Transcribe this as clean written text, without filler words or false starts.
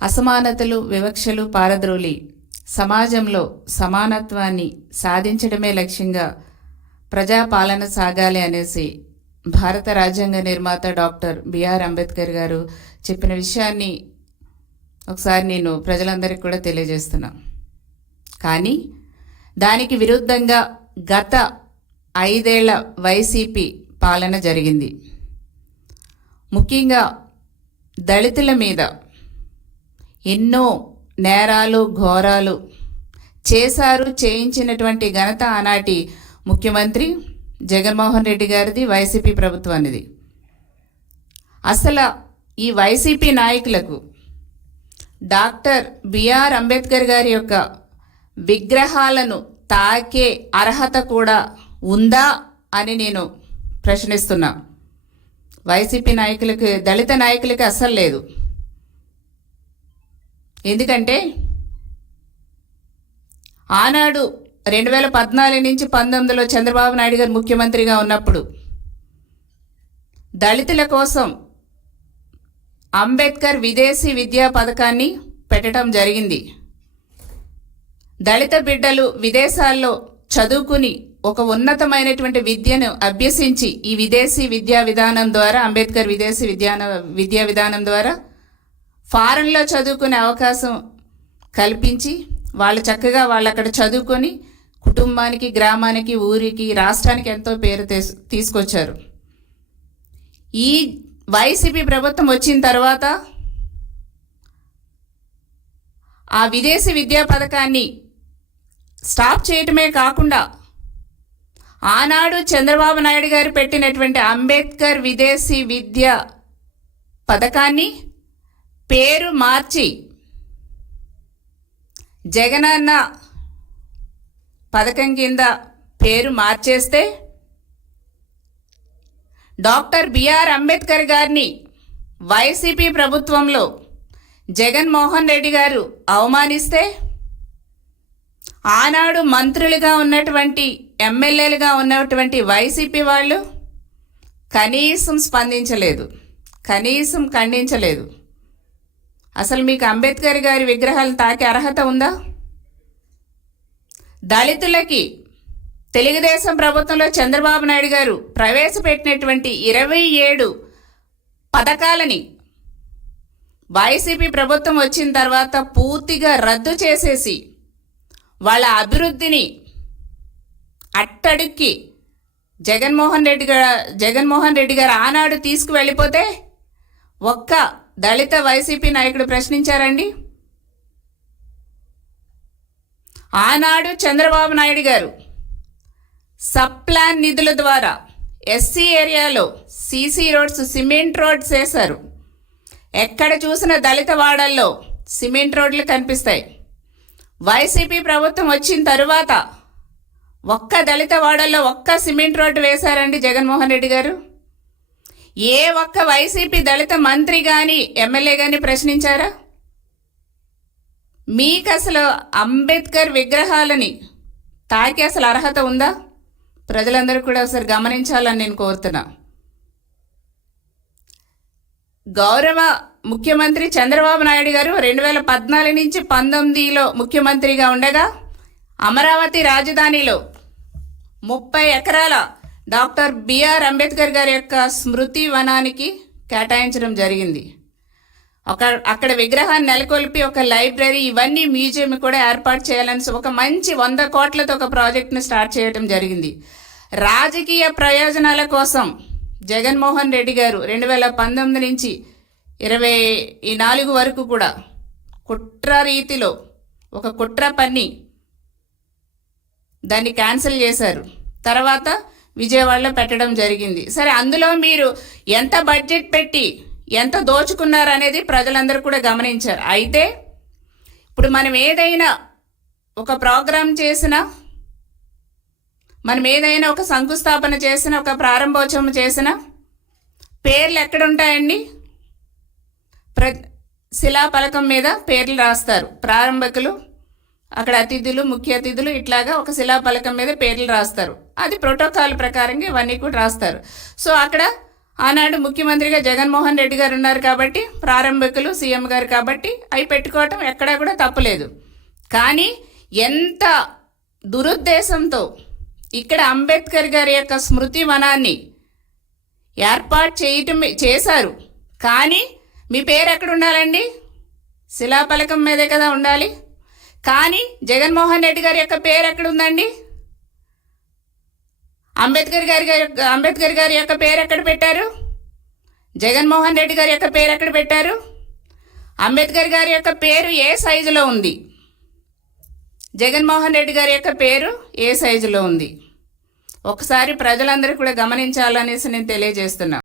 అసమానతలు, వివక్షలు పారద్రోలి సమాజంలో సమానత్వాన్ని సాధించడమే లక్ష్యంగా ప్రజాపాలన సాగాలి అనేసి భారత రాజ్యాంగ నిర్మాత డాక్టర్ బిఆర్ అంబేద్కర్ గారు చెప్పిన విషయాన్ని ఒకసారి నేను ప్రజలందరికీ కూడా తెలియజేస్తున్నా. కానీ దానికి విరుద్ధంగా గత 5 ఏళ్ల వైసీపీ పాలన జరిగింది. ముఖ్యంగా దళితుల మీద ఎన్నో నేరాలు, ఘోరాలు చేయించినటువంటి ఘనత ఆనాటి ముఖ్యమంత్రి జగన్మోహన్ రెడ్డి గారిది, వైసీపీ ప్రభుత్వానిది. అసలు ఈ వైసీపీ నాయకులకు డాక్టర్ బిఆర్ అంబేద్కర్ గారి యొక్క విగ్రహాలను తాకే అర్హత కూడా ఉందా అని నేను ప్రశ్నిస్తున్నా. వైసీపీ నాయకులకు, దళిత నాయకులకి అస్సలు లేదు. ఎందుకంటే ఆనాడు 2014 నుంచి 19లో చంద్రబాబు నాయుడు గారు ముఖ్యమంత్రిగా ఉన్నప్పుడు దళితుల కోసం అంబేద్కర్ విదేశీ విద్యా పథకాన్ని పెట్టడం జరిగింది. దళిత బిడ్డలు విదేశాల్లో చదువుకుని ఒక ఉన్నతమైనటువంటి విద్యను అభ్యసించి ఈ విదేశీ విద్యా విధానం ద్వారా, అంబేద్కర్ విదేశీ విద్యా విధానం ద్వారా ఫారెన్లో చదువుకునే అవకాశం కల్పించి వాళ్ళు చక్కగా వాళ్ళు అక్కడ చదువుకొని కుటుంబానికి, గ్రామానికి, ఊరికి, రాష్ట్రానికి ఎంతో పేరు తీసుకొచ్చారు. ఈ వైసీపీ ప్రభుత్వం వచ్చిన తర్వాత ఆ విదేశీ విద్యా పథకాన్ని స్టాప్ చేయటమే కాకుండా ఆనాడు చంద్రబాబు నాయుడు గారు పెట్టినటువంటి అంబేద్కర్ విదేశీ విద్యా పథకాన్ని పేరు మార్చి జగనన్న పథకం కింద పేరు మార్చేస్తే డాక్టర్ బిఆర్ అంబేద్కర్ గారిని వైసీపీ ప్రభుత్వంలో జగన్మోహన్ రెడ్డి గారు అవమానిస్తే ఆనాడు మంత్రులుగా ఉన్నటువంటి, ఎమ్మెల్యేలుగా ఉన్నటువంటి వైసీపీ వాళ్ళు కనీసం స్పందించలేదు, కనీసం ఖండించలేదు. అసలు మీకు అంబేద్కర్ గారి విగ్రహాలు తాకే అర్హత ఉందా? దళితులకి తెలుగుదేశం ప్రభుత్వంలో చంద్రబాబు నాయుడు గారు ప్రవేశపెట్టినటువంటి 27 పథకాలని వైసీపీ ప్రభుత్వం వచ్చిన తర్వాత పూర్తిగా రద్దు చేసేసి వాళ్ళ అభివృద్ధిని అట్టడుక్కి జగన్మోహన్ రెడ్డి గారు ఆనాడు తీసుకువెళ్ళిపోతే ఒక్క దళిత వైసీపీ నాయకుడు ప్రశ్నించారండి? ఆనాడు చంద్రబాబు నాయుడు గారు సబ్ప్లాన్ నిధుల ద్వారా ఎస్సీ ఏరియాలో సీసీ రోడ్స్, సిమెంట్ రోడ్స్ వేశారు. ఎక్కడ చూసిన దళిత వాడల్లో సిమెంట్ రోడ్లు కనిపిస్తాయి. వైసీపీ ప్రభుత్వం వచ్చిన తరువాత ఒక్క దళిత వాడల్లో ఒక్క సిమెంట్ రోడ్డు వేశారండి జగన్మోహన్ రెడ్డి గారు? ఏ ఒక్క వైసీపీ దళిత మంత్రి కానీ, ఎమ్మెల్యే కానీ ప్రశ్నించారా? మీకు అసలు అంబేద్కర్ విగ్రహాలని తాకి అసలు అర్హత ఉందా? ప్రజలందరూ కూడా ఒకసారి గమనించాలని నేను కోరుతున్నా. గౌరవ ముఖ్యమంత్రి చంద్రబాబు నాయుడు గారు 2014 నుంచి 19లో ముఖ్యమంత్రిగా ఉండగా అమరావతి రాజధానిలో 30 ఎకరాల డాక్టర్ బిఆర్ అంబేద్కర్ గారి యొక్క స్మృతి వనానికి కేటాయించడం జరిగింది. అక్కడ విగ్రహాన్ని నెలకొల్పి ఒక లైబ్రరీ, ఇవన్నీ మ్యూజియం కూడా ఏర్పాటు చేయాలని ఒక మంచి 100 కోట్లతో ఒక ప్రాజెక్ట్ని స్టార్ట్ చేయడం జరిగింది. రాజకీయ ప్రయోజనాల కోసం జగన్మోహన్ రెడ్డి గారు 2019 నుంచి 24 వరకు కూడా కుట్ర రీతిలో ఒక కుట్ర పన్ని దాన్ని క్యాన్సిల్ చేశారు. తర్వాత విజయవాడలో పెట్టడం జరిగింది. సరే, అందులో మీరు ఎంత బడ్జెట్ పెట్టి ఎంత దోచుకున్నారు అనేది ప్రజలందరూ కూడా గమనించారు. అయితే ఇప్పుడు మనం ఏదైనా ఒక ప్రోగ్రాం చేసినా, మనం ఏదైనా ఒక శంకుస్థాపన చేసినా, ఒక ప్రారంభోత్సవం చేసినా పేర్లు ఎక్కడుంటాయండి? శిలాఫలకం మీద పేర్లు రాస్తారు. ప్రారంభకులు, అక్కడ అతిథులు, ముఖ్య అతిథులు, ఇట్లాగా ఒక శిలాఫలకం మీద పేర్లు రాస్తారు. అది ప్రోటోకాల్ ప్రకారంగా ఇవన్నీ కూడా రాస్తారు. సో అక్కడ ఆనాడు ముఖ్యమంత్రిగా జగన్మోహన్ రెడ్డి గారు ఉన్నారు కాబట్టి, ప్రారంభికులు సీఎం గారు కాబట్టి అవి పెట్టుకోవటం ఎక్కడా కూడా తప్పులేదు. కానీ ఎంత దురుద్దేశంతో ఇక్కడ అంబేద్కర్ గారి యొక్క స్మృతి వనాన్ని ఏర్పాటు చేశారు. కానీ మీ పేరు ఎక్కడ ఉండాలండి? శిలాఫలకం మీదే కదా ఉండాలి. కానీ జగన్మోహన్ రెడ్డి గారి యొక్క పేరు ఎక్కడ ఉందండి? అంబేద్కర్ గారి యొక్క పేరు ఎక్కడ పెట్టారు? జగన్మోహన్ రెడ్డి గారి యొక్క పేరు ఎక్కడ పెట్టారు? అంబేద్కర్ గారి యొక్క పేరు ఏ సైజులో ఉంది? జగన్మోహన్ రెడ్డి గారి యొక్క పేరు ఏ సైజులో ఉంది? ఒకసారి ప్రజలందరూ కూడా గమనించాలనేసి నేను తెలియజేస్తున్నా.